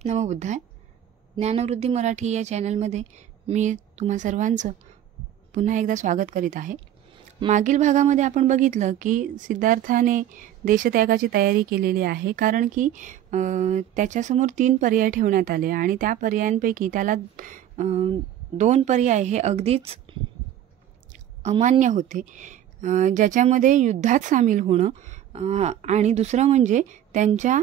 नमो बुद्धाय. ज्ञानवृद्धी मराठी या चॅनलमध्ये मी तुम्हा सर्वांचं पुन्हा एकदा स्वागत करीत आहे. मागील भागामध्ये आपण बघितलं की सिद्धार्थाने देशत्यागाची तयारी केलेली आहे, कारण की त्याच्यासमोर 3 पर्याय ठेवण्यात आले आणि त्या पर्यायांपैकी त्याला 2 पर्याय हे अगदीच अमान्य होते, ज्याच्यामध्ये युद्धात सामील होणं आणि दुसरं म्हणजे त्यांच्या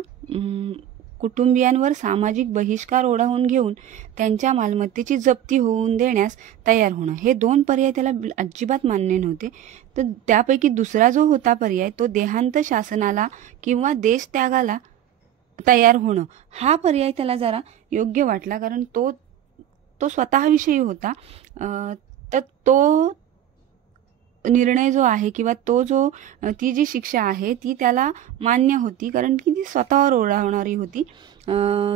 कुटुंबियांवर सामाजिक बहिष्कार ओढावून घेऊन त्यांच्या मालमत्तेची जप्ती होऊन देण्यास तयार होणं. हे 2 पर्याय त्याला अजिबात मान्य नव्हते. तर त्यापैकी दुसरा जो होता पर्याय, तो देहांत शासनाला किंवा देशत्यागाला तयार होणं, हा पर्याय त्याला जरा योग्य वाटला, कारण तो स्वतःविषयी होता. तर तो निर्णय जो आहे किंवा ती जी शिक्षा आहे ती त्याला मान्य होती, कारण की ती स्वतःवर ओढावणारी होती.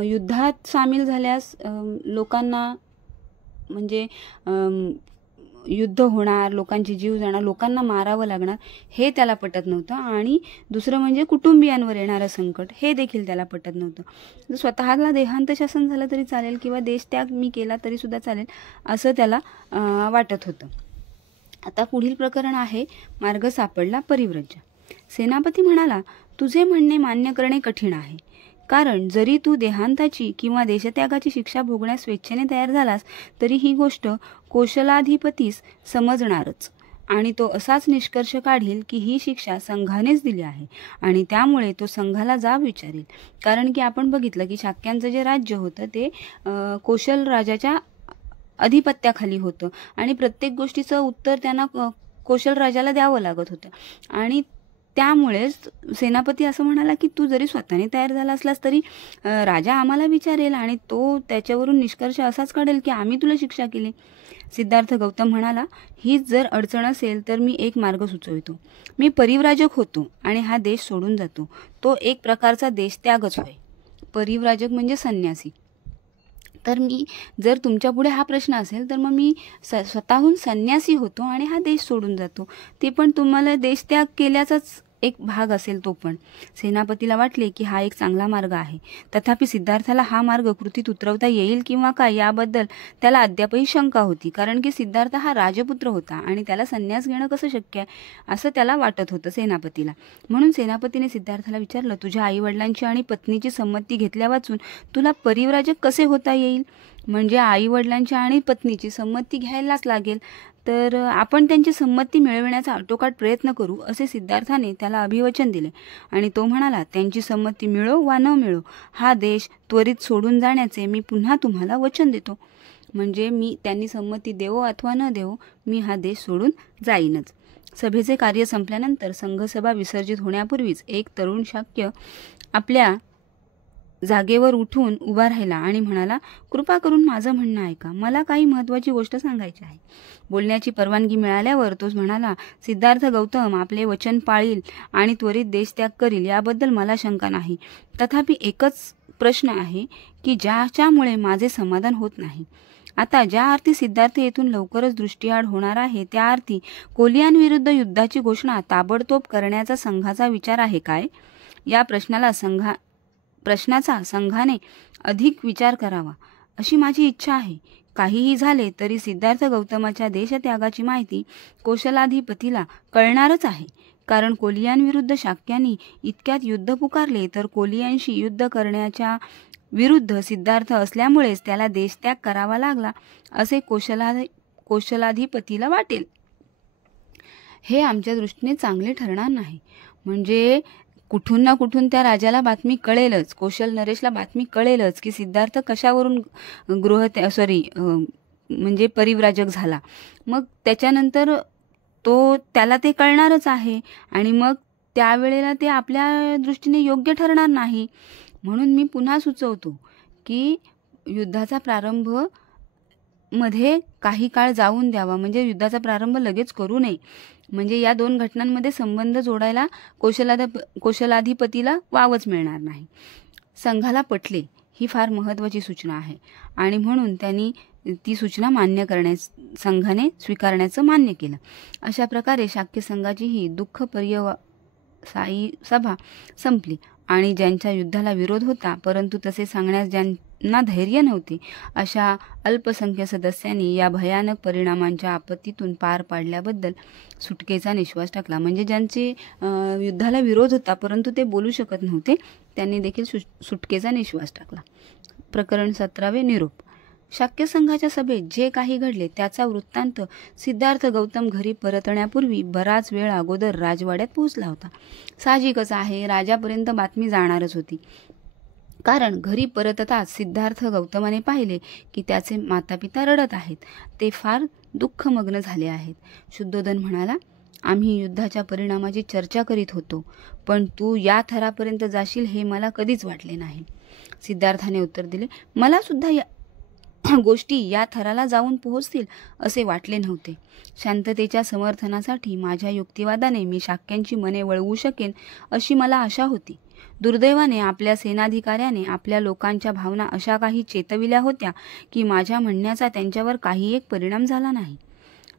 युद्धात सामील झाल्यास लोकांना म्हणजे युद्ध होणार, लोकांचे जीव जाणार, लोकांना मारावं लागणार, हे त्याला पटत नव्हतं. आणि दुसरं म्हणजे कुटुंबियांवर येणारं संकट, हे देखील त्याला पटत नव्हतं. स्वतःला देहांत शासन झालं तरी चालेल किंवा देशत्याग मी केला तरी सुद्धा चालेल, असं त्याला वाटत होतं. आता पुढील प्रकरण आहे मार्ग सापडला परिव्राज्य. सेनापती म्हणाला, तुझे म्हणणे मान्य करणे कठीण आहे, कारण जरी तू देहांताची किंवा देशत्यागाची शिक्षा भोगण्यास स्वेच्छेने तयार झालास तरी ही गोष्ट कौशलाधिपतीस समजणारच, आणि तो असाच निष्कर्ष काढील की ही शिक्षा संघानेच दिली आहे आणि त्यामुळे तो संघाला जाब विचारेल. कारण की आपण बघितलं की शाक्यांचं जे राज्य होतं ते कौशल राजाच्या अधिपत्याखाली होतं आणि प्रत्येक गोष्टीचं उत्तर त्यांना कौशल राजाला द्यावं लागत होतं. आणि त्यामुळेच सेनापती असं म्हणाला की तू जरी स्वतःने तयार झाला असलास तरी राजा आम्हाला विचारेल आणि तो त्याच्यावरून निष्कर्ष असाच काढेल की आम्ही तुला शिक्षा केली. सिद्धार्थ गौतम म्हणाला, हीच जर अडचण असेल तर मी एक मार्ग सुचवितो. मी परिव्राजक होतो आणि हा देश सोडून जातो. तो एक प्रकारचा देशत्यागच होय. परिव्राजक म्हणजे संन्यासी. तर मी जर तुमच्या पुढे हा प्रश्न असेल तर मग मी स्वतःहून संन्यासी होतो आणि हा देश सोडून जातो. ते पण तुम्हाला देशत्याग केल्याचाच एक भाग असेल तो पण. सेनापतीला वाटले की हा एक चांगला मार्ग आहे. तथापि सिद्धार्थाला हा मार्ग कृतीत उतरवता येईल किंवा काय याबद्दल त्याला अद्यापही शंका होती, कारण की सिद्धार्थ हा राजपुत्र होता आणि त्याला संन्यास घेणं कसं शक्य आहे असं त्याला वाटत होतं सेनापतीला. म्हणून सेनापतीने सिद्धार्थाला विचारलं, तुझ्या आईवडिलांची आणि पत्नीची संमती घेतल्या वाचून तुला परिव्राजक कसे होता येईल? म्हणजे आईवडिलांची आणि पत्नीची संमती घ्यायलाच लागेल, तर आपण त्यांची संमती मिळविण्याचा आटोकाट प्रयत्न करू, असे सिद्धार्थाने त्याला अभिवचन दिले. आणि तो म्हणाला, त्यांची संमती मिळो वा न मिळो, हा देश त्वरित सोडून जाण्याचे मी पुन्हा तुम्हाला वचन देतो. म्हणजे मी त्यांनी संमती देवो अथवा न देवो, मी हा देश सोडून जाईनच. सभेचे कार्य संपल्यानंतर संघसभा विसर्जित होण्यापूर्वीच एक तरुण शाक्य आपल्या जागेवर उठून उभा राहिला आणि म्हणाला, कृपा करून माझं म्हणणं ऐका, मला काही महत्त्वाची गोष्ट सांगायची आहे. बोलण्याची परवानगी मिळाल्यावर तोच म्हणाला, सिद्धार्थ गौतम आपले वचन पाळील आणि त्वरित देशत्याग करील याबद्दल मला शंका नाही. तथापि एकच प्रश्न आहे की ज्याच्यामुळे माझे समाधान होत नाही. आता ज्या अर्थी सिद्धार्थ येथून लवकरच दृष्टीआड होणार आहे, त्या अर्थी कोलियांविरुद्ध युद्धाची घोषणा ताबडतोब करण्याचा संघाचा विचार आहे काय? या प्रश्नाचा संघाने अधिक विचार करावा अशी माझी इच्छा आहे. काहीही झाले तरी सिद्धार्थ गौतमाच्या देशत्यागाची माहिती कौशलाधिपतीला कळणारच आहे, कारण कोलियांविरुद्ध शाक्यांनी इतक्यात युद्ध पुकारले तर कोलियांशी युद्ध करण्याच्या विरुद्ध सिद्धार्थ असल्यामुळेच त्याला देशत्याग करावा लागला असे कौशलाधिपतीला वाटेल. हे आमच्या दृष्टीने चांगले ठरणार नाही. म्हणजे कुठून ना कुठून त्या राजाला बातमी कळेलच, कौशल नरेशला बातमी कळेलच की सिद्धार्थ कशावरून म्हणजे परिव्राजक झाला. मग त्याच्यानंतर त्याला ते कळणारच आहे आणि मग त्यावेळेला ते आपल्या दृष्टीने योग्य ठरणार नाही. म्हणून मी पुन्हा सुचवतो की युद्धाचा प्रारंभ मध्ये काही काळ जाऊन द्यावा, म्हणजे युद्धाचा प्रारंभ लगेच करू नये. म्हणजे या 2 घटनांमध्ये संबंध जोडायला कौशलाधिपतीला वावच मिळणार नाही. संघाला पटले, ही फार महत्त्वाची सूचना आहे आणि म्हणून त्यांनी ती सूचना संघाने स्वीकारण्याचं मान्य केलं. अशा प्रकारे शाक्य संघाची ही दुःख पर्यवसायी सभा संपली आणि ज्यांच्या युद्धाला विरोध होता परंतु तसे सांगण्यास ना धैर्य नव्हते अशा अल्पसंख्य सदस्यांनी या भयानक परिणामांच्या आपत्तीतून पार पाडल्याबद्दल सुटकेचा निश्वास टाकला. म्हणजे ज्यांचे युद्धाला विरोध होता परंतु ते बोलू शकत नव्हते, त्यांनी देखील सुटकेचा निश्वास टाकला. प्रकरण 17 निरोप. शाक्य संघाच्या सभेत जे काही घडले त्याचा वृत्तांत सिद्धार्थ गौतम घरी परतण्यापूर्वी बराच वेळ अगोदर राजवाड्यात पोहोचला होता. साहजिकच आहे, राजापर्यंत बातमी जाणारच होती. कारण घरी परतताच सिद्धार्थ गौतमाने पाहिले की त्याचे मातापिता रडत आहेत. ते फार दुःखमग्न झाले आहेत. शुद्धोधन म्हणाला, आम्ही युद्धाच्या परिणामाची चर्चा करीत होतो, पण तू या थरापर्यंत जाशील हे मला कधीच वाटले नाही. सिद्धार्थाने उत्तर दिले, मला सुद्धा या गोष्टी या थराला जाऊन पोहोचतील असे वाटले नव्हते. शांततेच्या समर्थनासाठी माझ्या युक्तिवादाने मी शाक्यांची मने वळवू शकेन अशी मला आशा होती. दुर्दैवाने आपल्या सेनाधिकाऱ्याने आपल्या लोकांच्या भावना अशा काही चेतविल्या होत्या की माझ्या म्हणण्याचा त्यांच्यावर काही एक परिणाम झाला नाही.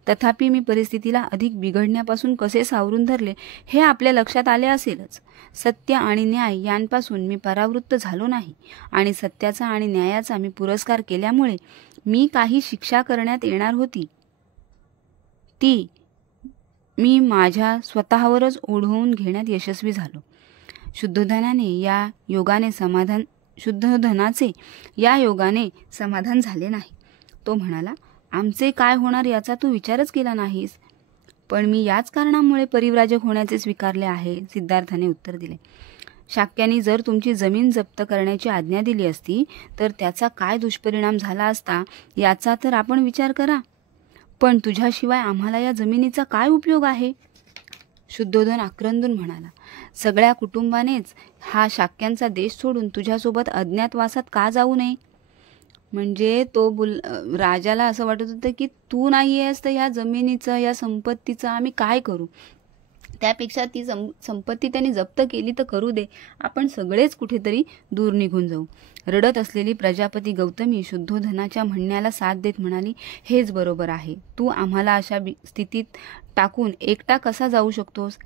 तथापि मी परिस्थितीला अधिक बिघडण्यापासून कसे सावरून धरले हे आपल्या लक्षात आले असेलच. सत्य आणि न्याय यांपासून मी परावृत्त झालो नाही आणि सत्याचा आणि न्यायाचा मी पुरस्कार केल्यामुळे मी काही शिक्षा करण्यात येणार होती ती मी माझ्या स्वतःवरच ओढवून घेण्यात यशस्वी झालो. शुद्धोधनाचे या योगाने समाधान झाले नाही. तो म्हणाला, आमचे काय होणार याचा तू विचारच केला नाहीस. पण मी याच कारणामुळे परिव्राजक होण्याचे स्वीकारले आहे, सिद्धार्थाने उत्तर दिले. शाक्यांनी जर तुमची जमीन जप्त करण्याची आज्ञा दिली असती तर त्याचा काय दुष्परिणाम झाला असता याचा तर आपण विचार करा. पण तुझ्याशिवाय आम्हाला या जमिनीचा काय उपयोग आहे? शुद्धोधन आक्रंदून म्हणाला, सगळ्या कुटुंबानेच हा शाक्यांचा देश सोडून तुझ्यासोबत अज्ञातवासात का जाऊ नये? म्हणजे तो राजाला असं वाटत होतं की तू नाही आहेस तर ह्या जमिनीचं, या संपत्तीचं आम्ही काय करू? त्यापेक्षा ती संपत्ती त्यांनी जप्त केली तर करू दे, आपण सगळेच कुठेतरी दूर निघून जाऊ. रडत असलेली प्रजापती गौतमी शुद्धोधनाच्या म्हणण्याला साथ देत म्हणाली, हेच बरोबर आहे. तू आम्हाला अशा स्थितीत टाकून एकटा कसा जाऊ शकतोस?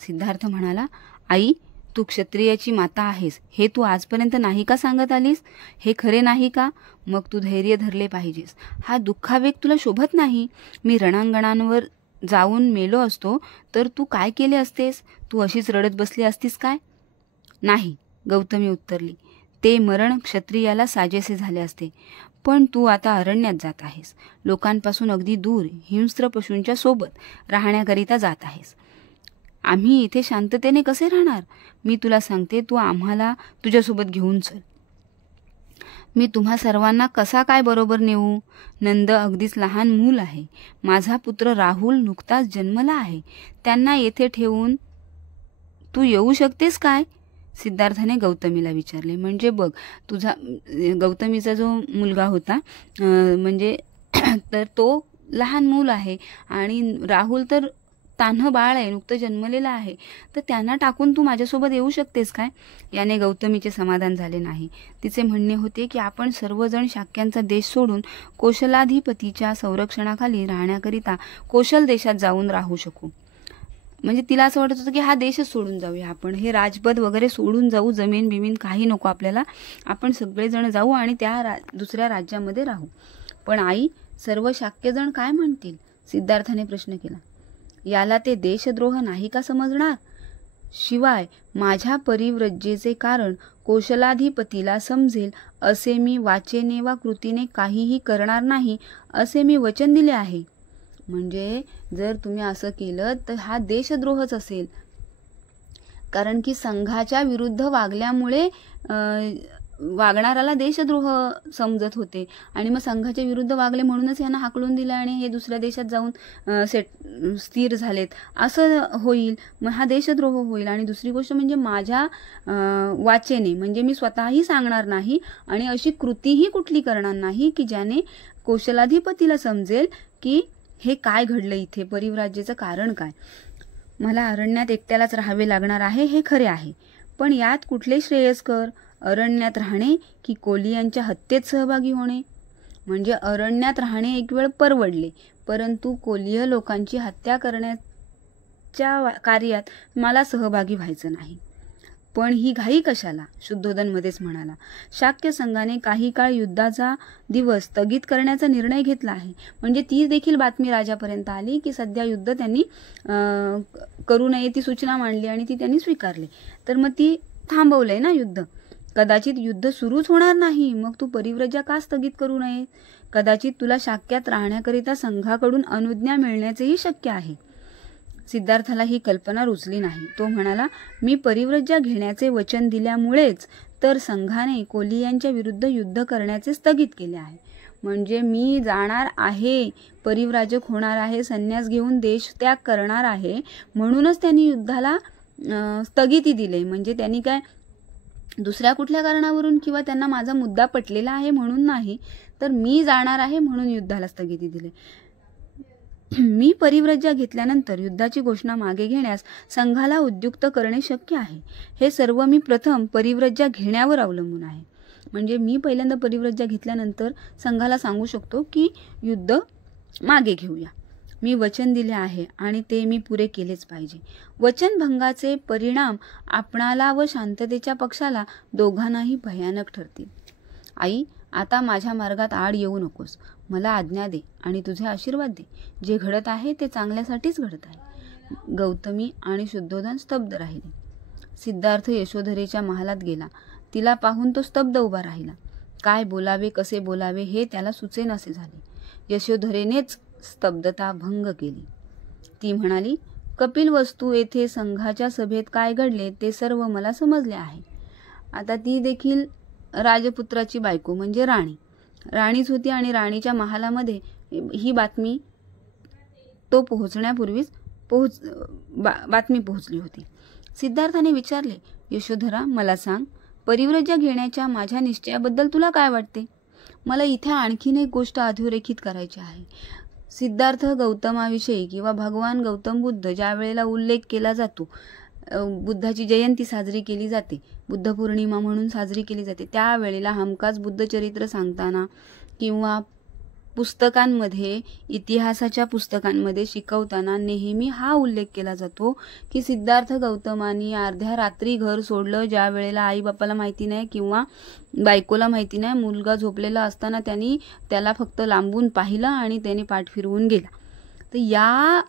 सिद्धार्थ म्हणाला, आई, तू क्षत्रियाची माता आहेस हे तू आजपर्यंत नाही का सांगत आलीस? हे खरे नाही का? मग तू धैर्य धरले पाहिजेस. हा दुःखावेग तुला शोभत नाही. मी रणांगणांवर जाऊन मेलो असतो तर तू काय केले असतेस? तू अशीच रडत बसली असतीस काय? नाही, गौतमी उत्तरली, ते मरण क्षत्रियाला साजेसे झाले असते. पण तू आता अरण्यात जात आहेस, लोकांपासून अगदी दूर हिंस्त्र पशूंच्या सोबत राहण्याकरिता जात आहेस. आम्ही इथे शांततेने कसे राहणार? मी तुला सांगते, तू आम्हाला तुझ्यासोबत घेऊन चल. मी तुम्हा सर्वांना कसा काय बरोबर नेऊ? नंद अगदीच लहान मूल आहे. माझा पुत्र राहुल नुकताच जन्मला आहे. त्यांना येथे ठेवून तू येऊ शकतेस काय? सिद्धार्थाने गौतमीला विचारले. म्हणजे बघ, तुझा गौतमीचा जो मुलगा होता म्हणजे तर तो लहान मूल आहे आणि राहुल तर तान्ह बाळ आहे, नुकतं जन्मलेलं आहे, तर त्यांना टाकून तू माझ्यासोबत येऊ शकतेस काय? याने गौतमीचे समाधान झाले नाही. तिचे म्हणणे होते की आपण सर्वजण शाक्यांचा देश सोडून कौशलाधिपतीच्या संरक्षणाखाली राहण्याकरिता कौशल देशात जाऊन राहू शकू. म्हणजे तिला असं वाटत होतं की हा देशच सोडून जाऊया आपण, हे राजपद वगैरे सोडून जाऊ, जमीन बिमीन काही नको आपल्याला, आपण सगळेजण जाऊ आणि त्या दुसऱ्या राज्यामध्ये राहू. पण आई, सर्व शाक्यजण काय म्हणतील? सिद्धार्थाने प्रश्न केला. याला ते देशद्रोह नाही का समजणार? शिवाय माझ्या परिव्रजेचे कारण कौशलाधिपतीला समजेल असे मी वाचेने वा कृतीने काहीही करणार नाही असे मी वचन दिले आहे. म्हणजे जर तुम्ही असं केलं तर हा देशद्रोहच असेल. कारण की संघाच्या विरुद्ध वागल्यामुळे वागणाऱ्याला देशद्रोह समजत होते आणि मग संघाच्या विरुद्ध वागले म्हणूनच यांना हाकलून दिलं आणि हे दुसऱ्या देशात जाऊन स्थिर झालेत असं होईल. मग हा देशद्रोह होईल. आणि दुसरी गोष्ट म्हणजे माझ्या वाचेने, म्हणजे मी स्वतःही सांगणार नाही आणि अशी कृतीही कुठली करणार नाही की ज्याने कौशलाधिपतीला समजेल की हे काय घडलं इथे, परिव्राज्याचं कारण काय. मला अरण्यात एकट्यालाच राहावे लागणार आहे हे खरे आहे, पण यात कुठले श्रेयस्कर, अरण्यात राहणे की कोलियांच्या हत्येत सहभागी होणे? म्हणजे अरण्यात राहणे एक वेळ परवडले, परंतु कोलीय लोकांची हत्या करण्याच्या कार्यात मला सहभागी व्हायचं नाही. पण ही घाई कशाला, शुद्धोधन मध्येच म्हणाला. शाक्य संघाने काही काळ युद्धाचा दिवस स्थगित करण्याचा निर्णय घेतला आहे. म्हणजे ती देखील बातमी राजापर्यंत आली की सध्या युद्ध त्यांनी करू नये, ती सूचना मांडली आणि ती त्यांनी स्वीकारली. तर मग ती थांबवलंय ना युद्ध. कदाचित युद्ध सुरूच होणार नाही, मग तू परिव्रजा का स्थगित करू नये? कदाचित तुला शाक्यात राहण्याकरिता संघाकडून अनुज्ञा मिळण्याचेही शक्य आहे. सिद्धार्थाला ही कल्पना रुचली नाही. तो म्हणाला, मी परिव्रजा घेण्याचे वचन दिल्यामुळेच तर संघाने कोलियांच्या विरुद्ध युद्ध करण्याचे स्थगित केले आहे. म्हणजे मी जाणार आहे, परिव्राजक होणार आहे, संन्यास घेऊन देश त्याग करणार आहे, म्हणूनच त्यांनी युद्धाला स्थगिती दिली. म्हणजे त्यांनी काय दुसऱ्या कुठल्या कारणावरून किंवा त्यांना माझा मुद्दा पटलेला आहे म्हणून नाही, तर मी जाणार आहे म्हणून युद्धाला स्थगिती दिली. मी परिव्रजा घेतल्यानंतर युद्धाची घोषणा मागे घेण्यास संघाला उद्युक्त करणे शक्य आहे. हे सर्व मी प्रथम परिव्रजा घेण्यावर अवलंबून आहे. म्हणजे मी पहिल्यांदा परिव्रजा घेतल्यानंतर संघाला सांगू शकतो की युद्ध मागे घेऊया. मी वचन दिले आहे आणि ते मी पुरे केलेच पाहिजे. वचनभंगाचे परिणाम आपणाला व शांततेच्या पक्षाला दोघांनाही भयानक ठरतील. आई, आता माझ्या मार्गात आड येऊ नकोस. मला आज्ञा दे आणि तुझे आशीर्वाद दे. जे घडत आहे ते चांगल्यासाठीच घडत आहे. गौतमी आणि शुद्धोधन स्तब्ध राहिले. सिद्धार्थ यशोधरेच्या महालात गेला. तिला पाहून तो स्तब्ध उभा राहिला. काय बोलावे, कसे बोलावे हे त्याला सुचेनासे झाले. यशोधरेनेच स्तब्धता भंग केली. ती म्हणाली, कपिलवस्तू येथे संघाच्या सभेत काय घडले ते सर्व मला समजले आहे. आता ती देखील राजपुत्राची बायको म्हणजे राणीच होती आणि राणीच्या महालामध्ये ही बातमी तो पोहोचण्यापूर्वीच बातमी पोहोचली होती. सिद्धार्थाने विचारले, यशोधरा, मला सांग, परिव्रजा घेण्याच्या माझ्या निश्चयाबद्दल तुला काय वाटते? मला इथे आणखीन एक गोष्ट अधोरेखित करायची आहे. सिद्धार्थ गौतमाविषयी किंवा भगवान गौतम बुद्ध ज्या वेळेला उल्लेख केला जातो, बुद्धाची जयंती साजरी केली जाते, बुद्ध पौर्णिमा म्हणून साजरी केली जाते, त्यावेळेला हमखास बुद्धचरित्र सांगताना किंवा पुस्तकांमध्ये, इतिहासाच्या पुस्तकांमध्ये शिकवताना नेहमी हा उल्लेख केला जातो की सिद्धार्थ गौतमानी अर्ध्या रात्री घर सोडलं, ज्या वेळेला आई बापाला माहिती नाही किंवा बायकोला माहिती नाही. मुलगा झोपलेला असताना त्यांनी त्याला फक्त लांबून पाहिलं आणि त्याने पाठ फिरवून गेला. तर या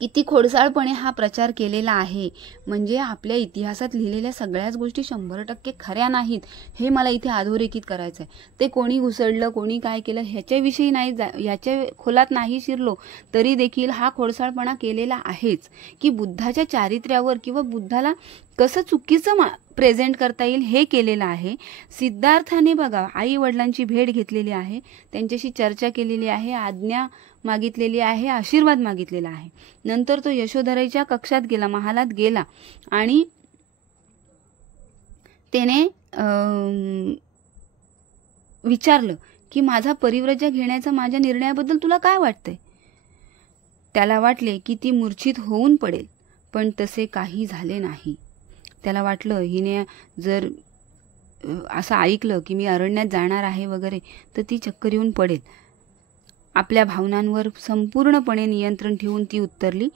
किती खोडसाळपणे हा प्रचार केलेला आहे. म्हणजे आपल्या इतिहासात लिहिलेल्या सगळ्याच गोष्टी 100% खऱ्या नाहीत, हे मला इथे अधोरेखित करायचं आहे. ते कोणी घुसडलं, कोणी काय केलं ह्याच्याविषयी नाही, ह्याच्या खोलात नाही शिरलो तरी देखील हा खोडसाळपणा केलेला आहेच की बुद्धाच्या चारित्र्यावर किंवा बुद्धाला कसं चुकीचं प्रेझेंट करता येईल हे केलेलं आहे. सिद्धार्थाने बघा, आई वडिलांची भेट घेतलेली आहे, त्यांच्याशी चर्चा केलेली आहे, आज्ञा मागितलेली आहे, आशीर्वाद मागितलेला आहे. नंतर तो यशोधरेच्या कक्षात गेला, महालात गेला आणि त्याने विचारलं की माझा परिव्रजा घेण्याचा माझ्या निर्णयाबद्दल तुला काय वाटतंय? त्याला वाटले की ती मूर्छित होऊन पडेल, पण तसे काही झाले नाही. त्याला वाटलं हिने जर असं ऐकलं की मी अरण्यात जाणार आहे वगैरे तर ती चक्कर येऊन पडेल. आपल्या भावनांवर संपूर्णपणे नियंत्रण ठेवून ती उत्तरली,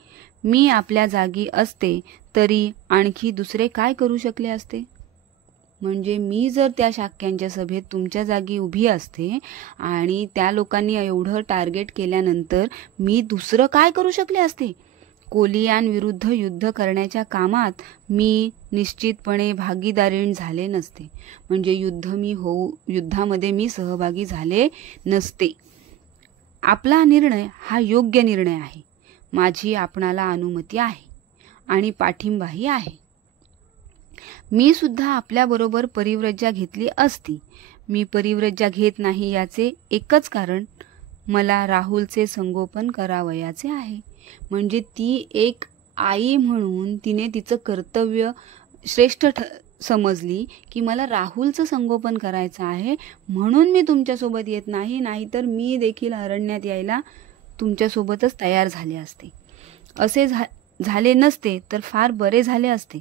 मी आपल्या जागी असते तरी आणखी दुसरे काय करू शकले असते? म्हणजे मी जर त्या शाक्यांच्या सभेत तुमच्या जागी उभी असते आणि त्या लोकांनी एवढं टार्गेट केल्यानंतर मी दुसरं काय करू शकले असते? कोलियांविरुद्ध युद्ध करण्याच्या कामात मी निश्चितपणे भागीदारीण झाले नसते. म्हणजे युद्धामध्ये मी सहभागी झाले नसते. आपला निर्णय हा योग्य निर्णय आहे. माझी आपणाला अनुमती आहे आणि पाठिंबाही आहे. मी सुद्धा आपल्याबरोबर परिव्रजा घेतली असती. मी परिव्रजा घेत नाही याचे एकच कारण, मला राहुलचे संगोपन करावयाचे आहे. म्हणजे ती एक आई म्हणून तिने तिचं कर्तव्य श्रेष्ठ समजली की मला राहुलचं संगोपन करायचं आहे, म्हणून मी तुमच्यासोबत येत नाही, नाहीतर मी देखील अरण्यात यायला तुमच्यासोबतच तयार झाले असते. असे झाले नसते तर फार बरे झाले असते.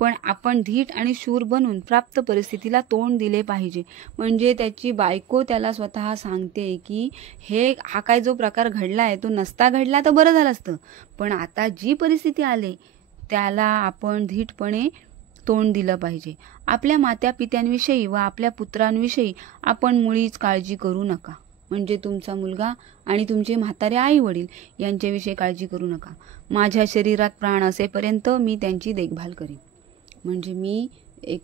पण आपण धीट आणि शूर बनून प्राप्त परिस्थितीला तोंड दिले पाहिजे. म्हणजे त्याची बायको त्याला स्वतः सांगते की हा काय जो प्रकार घडला आहे तो नसता घडला तर बरं झालं असतं, पण आता जी परिस्थिती आली त्याला आपण धीटपणे तोंड दिलं पाहिजे. आपल्या मात्यापित्यांविषयी व आपल्या पुत्रांविषयी आपण मुळीच काळजी करू नका. म्हणजे तुमचा मुलगा आणि तुमचे म्हातारे आई वडील यांच्याविषयी काळजी करू नका. माझ्या शरीरात प्राण असेपर्यंत मी त्यांची देखभाल करीन. म्हणजे मी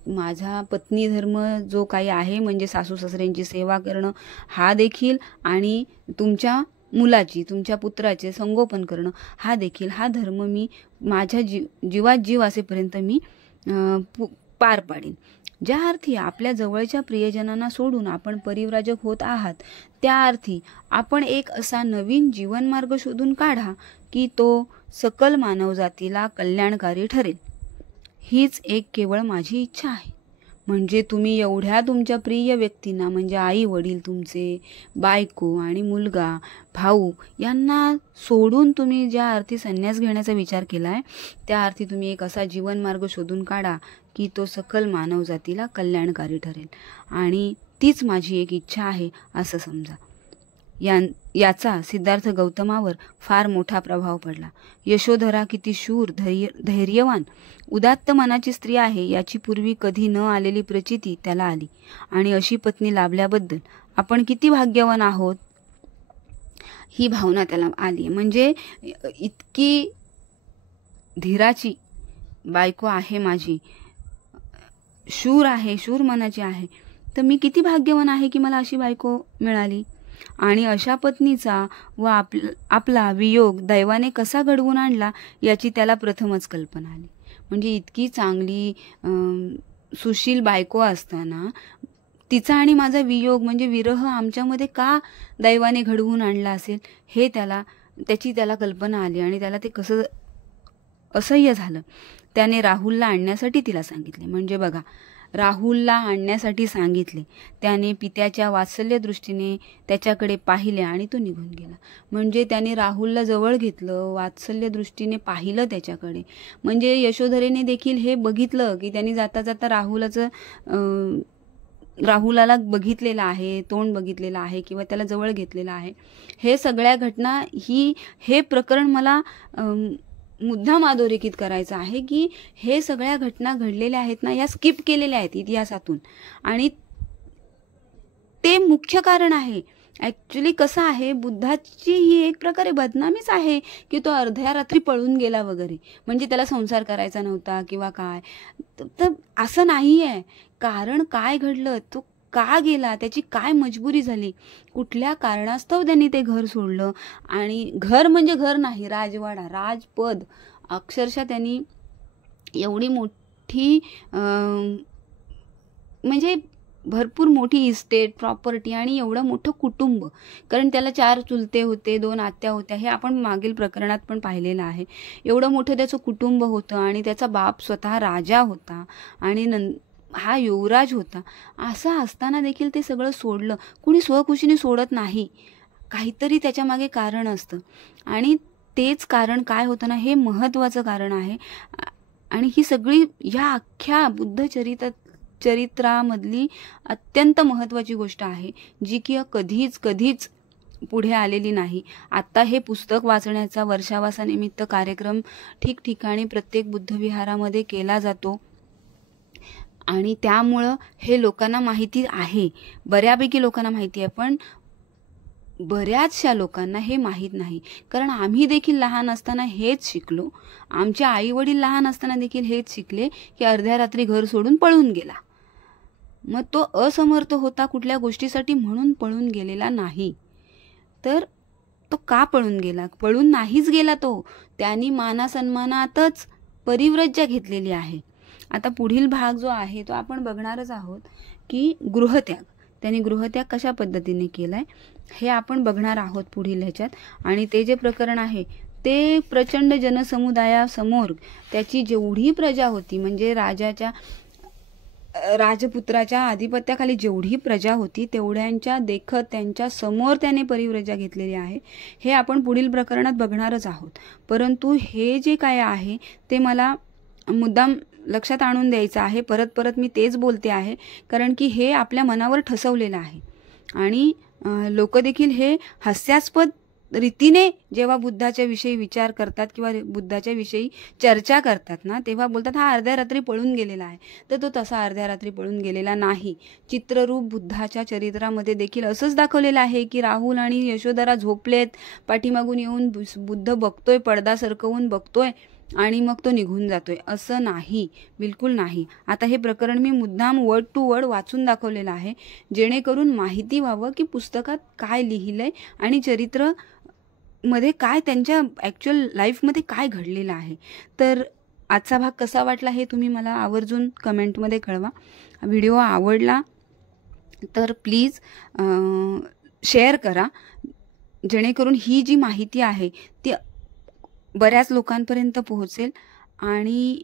माझा पत्नी धर्म जो काही आहे, म्हणजे सासू सासऱ्यांची सेवा करणं हा देखील, आणि तुमच्या मुलाची, तुमच्या पुत्राचे संगोपन करणं हा देखील, हा धर्म मी माझ्या जीवात जीव असेपर्यंत मी पार पाडीन. ज्या अर्थी आपल्या जवळच्या प्रियजनांना सोडून आपण परिव्राजक होत आहात, त्या अर्थी आपण एक असा नवीन जीवनमार्ग शोधून काढा की तो सकल मानवजातीला कल्याणकारी ठरेल. हीच एक केवळ माझी इच्छा आहे. म्हणजे तुम्ही एवढ्या तुमच्या प्रिय व्यक्तींना, म्हणजे आई वडील तुमचे, बायको आणि मुलगा, भाऊ यांना सोडून तुम्ही ज्या अर्थी संन्यास घेण्याचा विचार केला आहे, त्या अर्थी तुम्ही एक असा जीवनमार्ग शोधून काढा की तो सकल मानवजातीला कल्याणकारी ठरेल. आणि तीच माझी एक इच्छा आहे असं समजा. याचा सिद्धार्थ गौतमावर फार मोठा प्रभाव पडला. यशोधरा किती शूर, धैर्यवान, उदात्त मनाची स्त्री आहे याची पूर्वी कधी न आलेली प्रचिती त्याला आली. आणि अशी पत्नी लाभल्याबद्दल आपण किती भाग्यवान आहोत ही भावना त्याला आली. म्हणजे इतकी धीराची बायको आहे माझी, शूर आहे, शूर मनाची आहे, तर मी किती भाग्यवान आहे की मला अशी बायको मिळाली. आणि अशा पत्नीचा व आपला वियोग दैवाने कसा घडवून आणला याची त्याला प्रथमच कल्पना आली. म्हणजे इतकी चांगली सुशील बायको असताना तिचा आणि माझा वियोग, म्हणजे विरह आमच्यामध्ये का दैवाने घडवून आणला असेल, हे त्याची कल्पना आली. आणि त्याला ते कसं असह्य झालं. त्याने राहुलला आणण्यासाठी तिला सांगितले. म्हणजे बघा, राहुलला आणण्यासाठी सांगितले. त्याने पित्याच्या वात्सल्य दृष्टीने त्याच्याकडे पाहिले आणि तो निघून गेला. म्हणजे त्याने राहुलला जवळ घेतलं, वात्सल्य दृष्टीने पाहिलं त्याच्याकडे. म्हणजे यशोधरेने देखील हे बघितलं की त्यांनी जाता जाता राहुलाला बघितलेलं आहे, तोंड बघितलेलं आहे किंवा त्याला जवळ घेतलेलं आहे. हे सगळ्या घटना, हे प्रकरण मला मुद्दाम अधोरेखित करायचं आहे की हे सगळ्या घटना घडलेल्या आहेत ना, या स्किप केलेल्या आहेत इतिहासातून. आणि ते मुख्य कारण आहे. ॲक्च्युली कसं आहे, बुद्धाची ही एक प्रकारे बदनामीच आहे की तो अर्ध्या रात्री पळून गेला वगैरे, म्हणजे त्याला संसार करायचा नव्हता किंवा काय. तर असं नाही आहे. कारण काय घडलं, तो का गेला, त्याची काय मजबुरी झाली, कुठल्या कारणास्तव त्यांनी ते घर सोडलं. आणि घर म्हणजे घर नाही, राजवाडा, राजपद, अक्षरशः त्यांनी एवढी मोठी म्हणजे भरपूर मोठी इस्टेट, प्रॉपर्टी आणि एवढं मोठं कुटुंब. कारण त्याला 4 चुलते होते, 2 आत्या होत्या, हे आपण मागील प्रकरणात पण पाहिलेलं आहे. एवढं मोठं त्याचं कुटुंब होतं आणि त्याचा बाप स्वतः राजा होता आणि हा युवराज होता. असं असताना देखील ते सगळं सोडलं. कुणी स्वखुशीने सोडत नाही, काहीतरी त्याच्या मागे कारण असतं. आणि तेच कारण काय होतं ना, हे महत्त्वाचं कारण आहे. आणि ही सगळी ह्या अख्ख्या बुद्ध चरित्रामधली अत्यंत महत्त्वाची गोष्ट आहे, जी की कधीच पुढे आलेली नाही. आता हे पुस्तक वाचण्याचा वर्षावासानिमित्त कार्यक्रम ठिकठिकाणी प्रत्येक बुद्धविहारामध्ये केला जातो. आणि त्यामुळं हे लोकांना माहिती आहे, बऱ्यापैकी लोकांना माहिती आहे. पण बऱ्याचशा लोकांना हे माहीत नाही. कारण आम्ही देखील लहान असताना हेच शिकलो. आमचे आई वडील लहान असताना देखील हेच शिकले की अर्ध्या रात्री घर सोडून पळून गेला. मग तो असमर्थ होता कुठल्या गोष्टीसाठी म्हणून पळून गेलेला नाही. तर तो का पळून गेला? पळून नाहीच गेला तो. त्यांनी मानासन्मानातच परिव्रज्या घेतलेली आहे. आता पुढील भाग जो आहे तो आपण बघणारच आहोत की गृहत्याग. त्यांनी गृहत्याग कशा पद्धतीने केलाय हे आपण बघणार आहोत पुढील ह्याच्यात. आणि ते जे प्रकरण आहे ते प्रचंड जनसमुदायासमोर त्याची जेवढी प्रजा होती, म्हणजे राजपुत्राच्या आधिपत्याखाली जेवढी प्रजा होती तेवढ्यांच्या देखत त्यांच्या समोर त्याने परिव्रजा घेतलेली आहे. हे आपण पुढील प्रकरणात बघणारच आहोत. परंतु हे जे काय आहे ते मला मुद्दाम लक्षात आणून द्यायचं आहे. परत मी तेच बोलते आहे, कारण की हे आपल्या मनावर ठसवलेलं आहे. आणि लोक देखील हे हास्यास्पद रीतीने जेव्हा बुद्धाच्या विषयी विचार करतात किंवा बुद्धाच्या विषयी चर्चा करतात ना, तेव्हा बोलतात हा अर्ध्या रात्री पळून गेलेला आहे. तर तो तसा अर्ध्या रात्री पळून गेलेला नाही. चित्ररूप बुद्धाच्या चरित्रामध्ये देखील असंच दाखवलेलं आहे की राहुल आणि यशोधरा झोपलेत, पाठीमागून येऊन बुद्ध बघतोय, पडदा सरकवून बघतोय आणि मग तो निघून जातोय. असं नाही, बिलकुल नाही. आता हे प्रकरण मी मुद्दाम वर्ड टू वर्ड वाचून दाखवलेलं आहे, जेणेकरून माहिती व्हावं की पुस्तकात काय लिहिलंय आणि चरित्र मध्ये काय, त्यांच्या ॲक्च्युअल लाईफमध्ये काय घडलेलं आहे. तर आजचा भाग कसा वाटला हे तुम्ही मला आवर्जून कमेंटमध्ये कळवा. व्हिडिओ आवडला तर प्लीज शेअर करा, जेणेकरून ही जी माहिती आहे ती बऱ्याच लोकांपर्यंत पोहोचेल आणि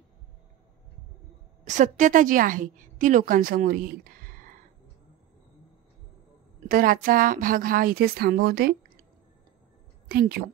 सत्यता जी आहे ती लोकांसमोर येईल. तर आजचा भाग हा इथेच थांबवते. थँक्यू.